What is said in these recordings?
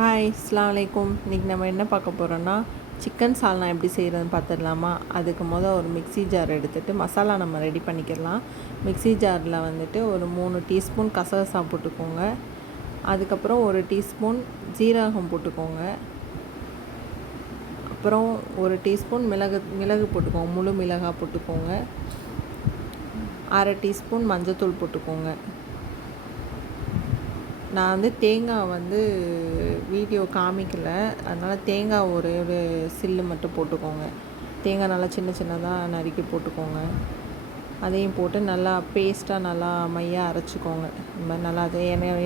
Hi அஸ்ஸலாமு அலைக்கும். இன்றைக்கி நம்ம என்ன பார்க்க போகிறோன்னா சிக்கன் சால்னா எப்படி செய்கிறதுன்னு பார்த்துடலாமா. அதுக்கு ஒரு மிக்ஸி ஜார் எடுத்துகிட்டு மசாலா நம்ம ரெடி பண்ணிக்கிடலாம். மிக்ஸி ஜாரில் வந்துட்டு ஒரு 3 டீஸ்பூன் கசகசா போட்டுக்கோங்க. அதுக்கப்புறம் 1 டீஸ்பூன் ஜீரகம் போட்டுக்கோங்க. அப்புறம் 1 டீஸ்பூன் மிளகு போட்டுக்கோங்க. முழு மிளகாய் போட்டுக்கோங்க. 1/2 டீஸ்பூன் மஞ்சத்தூள் போட்டுக்கோங்க. நான் தேங்காய் வீடியோ காமிக்கலை, அதனால் தேங்காய் ஒரு சில்லு மட்டும் போட்டுக்கோங்க. தேங்காய் நல்லா சின்ன சின்னதாக நறுக்கி போட்டுக்கோங்க. அதையும் போட்டு நல்லா பேஸ்ட்டாக நல்லா மையாக அரைச்சிக்கோங்க. இந்த மாதிரி நல்லா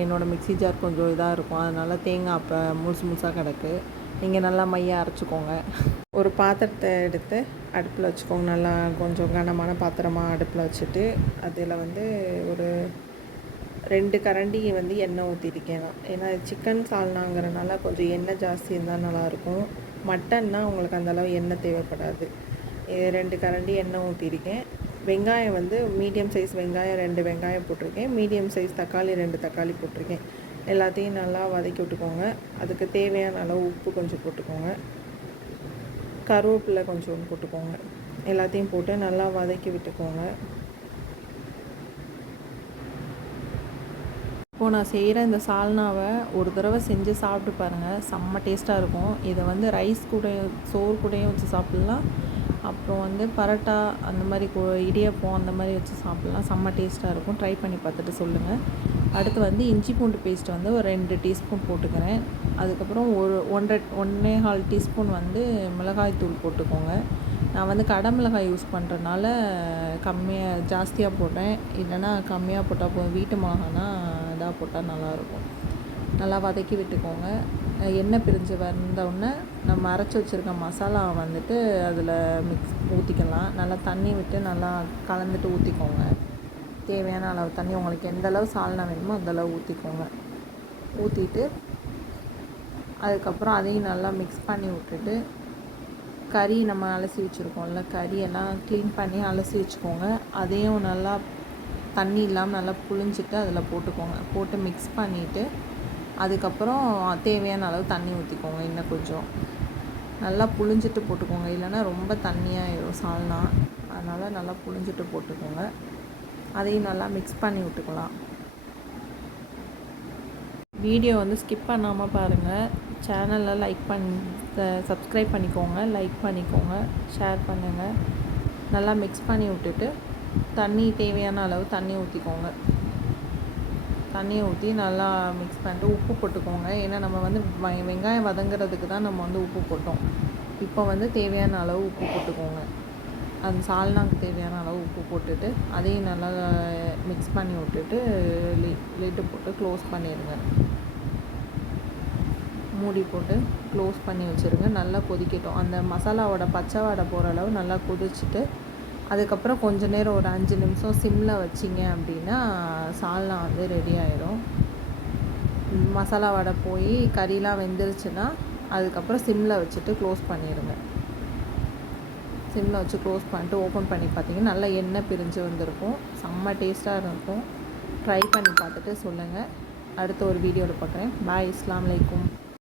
என்னோடய மிக்ஸி ஜார் கொஞ்சம் இதாக இருக்கும், அதனால் தேங்காய் அப்போ முழுசாக கிடக்கு. நீங்கள் நல்லா மையாக அரைச்சிக்கோங்க. ஒரு பாத்திரத்தை எடுத்து அடுப்பில் வச்சுக்கோங்க. நல்லா கொஞ்சம் கனமான பாத்திரமாக அடுப்பில் வச்சுட்டு அதில் ஒரு 2 கரண்டி எண்ணெய் ஊற்றிருக்கேன் நான். ஏன்னா சிக்கன் சால்னாங்கிறனால கொஞ்சம் எண்ணெய் ஜாஸ்தி இருந்தால் நல்லாயிருக்கும். மட்டன்னா உங்களுக்கு அந்தளவு எண்ணெய் தேவைப்படாது. 2 கரண்டி எண்ணெய் ஊற்றிருக்கேன். வெங்காயம் மீடியம் சைஸ் வெங்காயம் 2 வெங்காயம் போட்டிருக்கேன். மீடியம் சைஸ் தக்காளி 2 தக்காளி போட்டிருக்கேன். எல்லாத்தையும் நல்லா வதக்கி விட்டுக்கோங்க. அதுக்கு தேவையான அளவு உப்பு கொஞ்சம் போட்டுக்கோங்க. கருவேப்பிலை கொஞ்சம் போட்டுக்கோங்க. எல்லாத்தையும் போட்டு நல்லா வதக்கி விட்டுக்கோங்க. இப்போது நான் செய்கிற இந்த சால்னாவை ஒரு தடவை செஞ்சு சாப்பிட்டு பாருங்கள், செம்ம டேஸ்ட்டாக இருக்கும். இதை ரைஸ் கூட சோறு கூடயும் வச்சு சாப்பிட்லாம். அப்புறம் பரோட்டா அந்த மாதிரி இடியப்பம் அந்த மாதிரி வச்சு சாப்பிட்லாம். செம்ம டேஸ்ட்டாக இருக்கும். ட்ரை பண்ணி பார்த்துட்டு சொல்லுங்கள். அடுத்து இஞ்சி பூண்டு பேஸ்ட் ஒரு 2 டீஸ்பூன் போட்டுக்கிறேன். அதுக்கப்புறம் 1.25 டீஸ்பூன் மிளகாய் தூள் போட்டுக்கோங்க. நான் கடை மிளகாய் யூஸ் பண்ணுறதுனால ஜாஸ்தியாக போடுறேன். இல்லைன்னா கம்மியாக போட்டால் போதும். வீட்டு மிளகானா இதாக போட்டால் நல்லாயிருக்கும். நல்லா வதக்கி விட்டுக்கோங்க. எண்ணெய் பிரிஞ்சு வந்தவுடனே நம்ம அரைச்சி வச்சுருக்க மசாலா அதில் ஊற்றிக்கலாம். நல்லா தண்ணி விட்டு நல்லா கலந்துட்டு ஊற்றிக்கோங்க. தேவையான அளவு தண்ணி, உங்களுக்கு எந்த அளவு சால்னா வேணுமோ அந்தளவு ஊற்றிக்கோங்க. ஊற்றிட்டு அதுக்கப்புறம் அதையும் நல்லா மிக்ஸ் பண்ணி விட்டுட்டு கறி நம்ம அலசி வச்சுருக்கோம்ல, கறியெல்லாம் க்ளீன் பண்ணி அலசி வச்சுக்கோங்க. அதையும் நல்லா தண்ணி இல்லாமல் நல்லா புழிஞ்சிட்டு அதில் போட்டுக்கோங்க. போட்டு மிக்ஸ் பண்ணிவிட்டு அதுக்கப்புறம் தேவையான அளவு தண்ணி ஊற்றிக்கோங்க. இன்னும் கொஞ்சம் நல்லா புழிஞ்சிட்டு போட்டுக்கோங்க. இல்லைன்னா ரொம்ப தண்ணியாகிடும் சால்னா, அதனால் நல்லா புழிஞ்சிட்டு போட்டுக்கோங்க. அதையும் நல்லா மிக்ஸ் பண்ணி விட்டுக்கலாம். வீடியோ ஸ்கிப் பண்ணாமல் பாருங்கள். சேனலில் சப்ஸ்கிரைப் பண்ணிக்கோங்க, லைக் பண்ணிக்கோங்க, ஷேர் பண்ணுங்கள். நல்லா மிக்ஸ் பண்ணி விட்டுட்டு தண்ணி தேவையான அளவு தண்ணி ஊற்றிக்கோங்க. தண்ணியை ஊற்றி நல்லா மிக்ஸ் பண்ணிட்டு உப்பு போட்டுக்கோங்க. ஏன்னா நம்ம வெங்காயம் வதங்குறதுக்கு தான் நம்ம உப்பு போட்டோம். இப்போ தேவையான அளவு உப்பு போட்டுக்கோங்க. அந்த சால்னாக்கு தேவையான அளவு உப்பு போட்டுட்டு அதையும் நல்லா மிக்ஸ் பண்ணி விட்டுட்டு லிட்டு போட்டு க்ளோஸ் பண்ணிடுங்க. மூடி போட்டு க்ளோஸ் பண்ணி வச்சுருங்க. நல்லா கொதிக்கட்டும். அந்த மசாலாவோட பச்சை வாடை போகிற அளவு நல்லா கொதிச்சுட்டு அதுக்கப்புறம் கொஞ்சம் நேரம் ஒரு 5 நிமிஷம் சிம்மில் வச்சிங்க அப்படின்னா சால்னா ரெடி ஆகிடும். மசாலா வடை போய் கறிலாம் வெந்துருச்சுன்னா அதுக்கப்புறம் சிம்மில் வச்சுட்டு க்ளோஸ் பண்ணிடுங்க. சிம்மில் வச்சு க்ளோஸ் பண்ணிட்டு ஓப்பன் பண்ணி பார்த்தீங்கன்னா நல்லா எண்ணெய் பிரிஞ்சு வந்திருக்கும். செம்ம டேஸ்ட்டாக இருக்கும். ட்ரை பண்ணி பார்த்துட்டு சொல்லுங்கள். அடுத்த ஒரு வீடியோவில் பார்க்குறேன். பாய். அஸ்ஸலாமு அலைக்கும்.